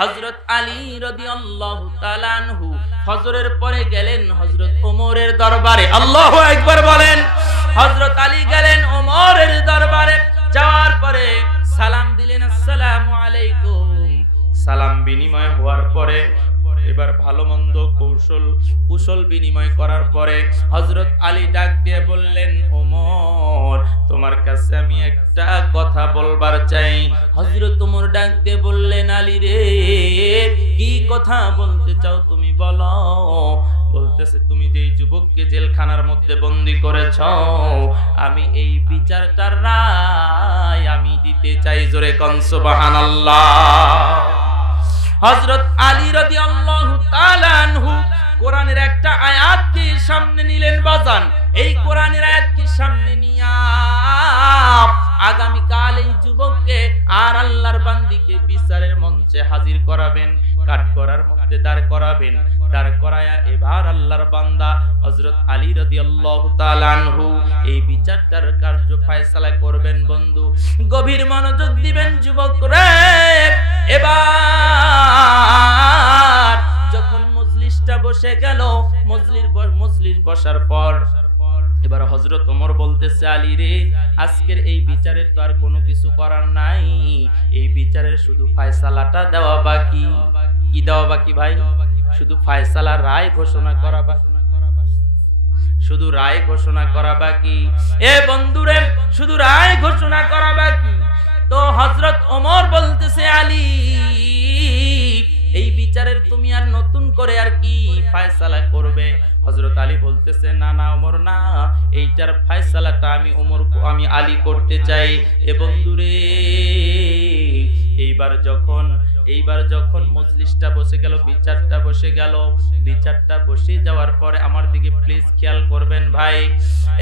হযরত আলী রাদিয়াল্লাহু তাআলা আনহু ফজরের পরে গেলেন হযরত ওমরের দরবারে। আল্লাহু আকবার বলেন। হযরত আলী গেলেন ওমরের দরবারে, যাওয়ার পরে সালাম দিলেন, আসসালামু আলাইকুম। সালাম বিনিময় হওয়ার পরে এবার ভালো মন্দ কুশল বিনিময় করার পরে হযরত আলী ডাক দিয়ে বললেন, ওমর তোমার কাছে আমি একটা কথা বলবার চাই। হযরত ওমর ডাক দিয়ে বললেন, আলী রে কি কথা বলতে চাও তুমি বলো। বলতেছে, তুমি যেই যুবককে জেলখানার মধ্যে বন্দী করেছ, আমি এই বিচারটার রায় আমি দিতে চাই। জোরে কোন সুবহানাল্লাহ। হযরত আলী রাদিয়াল্লাহু তাআলা আনহু কোরআনের একটা আয়াতকে সামনে নিলেন বাজান। এই কোরআনের আয়াতকে সামনে নিয়া আগামী কাল এই যুবককে আর আল্লাহর বান্দিকে বিচারের মঞ্চে হাজির করাবেন, কাঠগড়ার মধ্যে দাঁড় করাবেন। দাঁড় করায়া এবার আল্লাহর বান্দা হযরত আলী রাদিয়াল্লাহু তাআলা আনহু এই বিচারটার কার্য ফয়সালা করবেন। বন্ধু গভীর মনোযোগ দিবেন যুবক রে। এবার যখন মজলিসটা বসে গেল, মজলিস বসার পর এবার হযরত ওমর বলতেছে, আলী রে আজকের এই বিচারের তো আর কোনো কিছু করার নাই, এই বিচারের শুধু ফয়সালাটা দেওয়া বাকি। কি দেওয়া বাকি ভাই? শুধু ফয়সালা, রায় ঘোষণা করা বাকি। শুধু রায় ঘোষণা করা বাকি। এ বন্ধুরে শুধু রায় ঘোষণা করা বাকি। তো হযরত ওমর বলতেছে, আলী এই বিচারের তুমি আর নতুন করে আর কি ফয়সালা করবে? হযরত আলী বলতেছে, না না ওমর না, এইটার ফয়সালাটা আমি আলী করতে চাই। এ বন্ধুরে এইবার যখন মজলিসটা বসে গেল, বিচারটা বসে গেল, বিচারটা বসে যাওয়ার পরে আমার দিকে প্লিজ খেয়াল করবেন ভাই।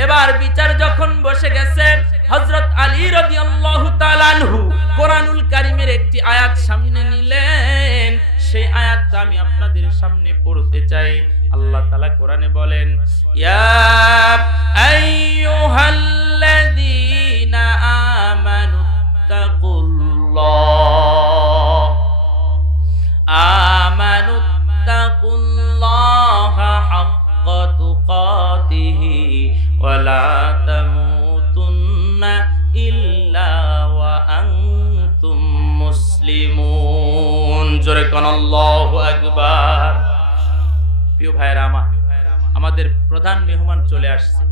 এবার বিচার যখন বসে গেছে, হযরত আলী রাদিয়াল্লাহু তাআলা আনহু কোরআনুল কারীমের একটি আয়াত সামনে নিলেন। সেই আয়াতটা আমি আপনাদের সামনে পড়তে চাই। আল্লাহ তাআলা কোরআনে বলেন, ইয়া আইয়ুহাল্লাযীনা আমানুত্তাকুল্লাহা হাক্কা তুকাতিহি ওয়া লা তামুতুন্না ইল্লা ওয়া আনতুম মুসলিমুন। জোরে কোন আল্লাহু আকবার। প্রিয় ভাইরা আমাদের প্রধান মেহমান চলে আসছে,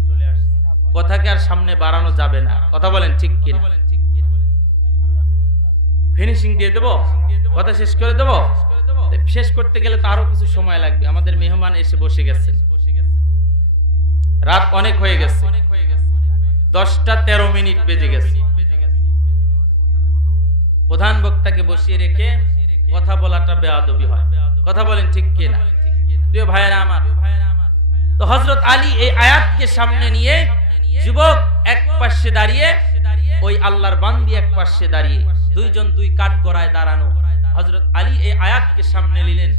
কথাকে আর সামনে বাড়ানো যাবে না। কথা বলেন ঠিক কিনা? ফিনিশিং দিয়ে দেব, কথা শেষ করে দেব। শেষ করতে গেলে তো আরো কিছু সময় লাগবে। আমাদের মেহমান এসে বসে গেছে, রাত অনেক হয়ে গেছে, 10:13 বেজে গেছে। প্রধান বক্তাকে বসিয়ে রেখে কথা বলাটা বেয়াদবি হয়। কথা বলেন ঠিক কিনা? প্রিয় ভাইরা আমার, তো হযরত আলী এই আয়াতকে সামনে নিয়ে, যুবক এক পাশে দাঁড়িয়ে, ওই আল্লাহর বান্দি এক পাশে দাঁড়িয়ে, দুইজন দুই কাঠ গড়ায় দাঁড়ানো। হযরত আলী এই আয়াতকে সামনে নিলেন,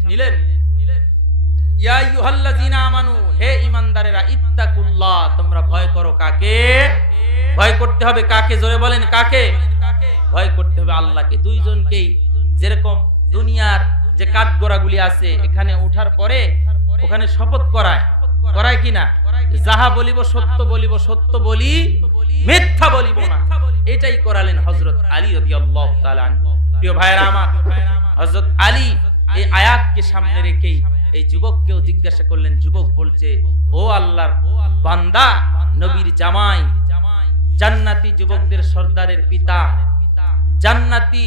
ইয়া আইয়ুহাল্লাযীনা আমানু, হে ঈমানদারেরা, ইত্তাকুল্লাহ, তোমরা ভয় করো। কাকে ভয় করতে হবে? কাকে? জোরে বলেন কাকে ভয় করতে হবে? আল্লাহকে। দুইজনকেই যেরকম দুনিয়ার যে কাঠগড়াগুলি আছে, এখানে উঠার পরে ওখানে শপথ করায় কিনা, যাহা বলিব সত্য বলিব, সত্য বলি মিথ্যা বলিব না, এটাই করালেন হযরত আলী রাদিয়াল্লাহু তাআলা আনহু। প্রিয় ভাইরা আমার, হযরত আলী এই আয়াতকে সামনে রেখেই এই যুবককেও জিজ্ঞাসা করলেন। যুবক বলছে, ও আল্লাহর বান্দা, নবীর জামাই, জান্নাতি যুবকদের সর্দারের পিতা, জান্নাতি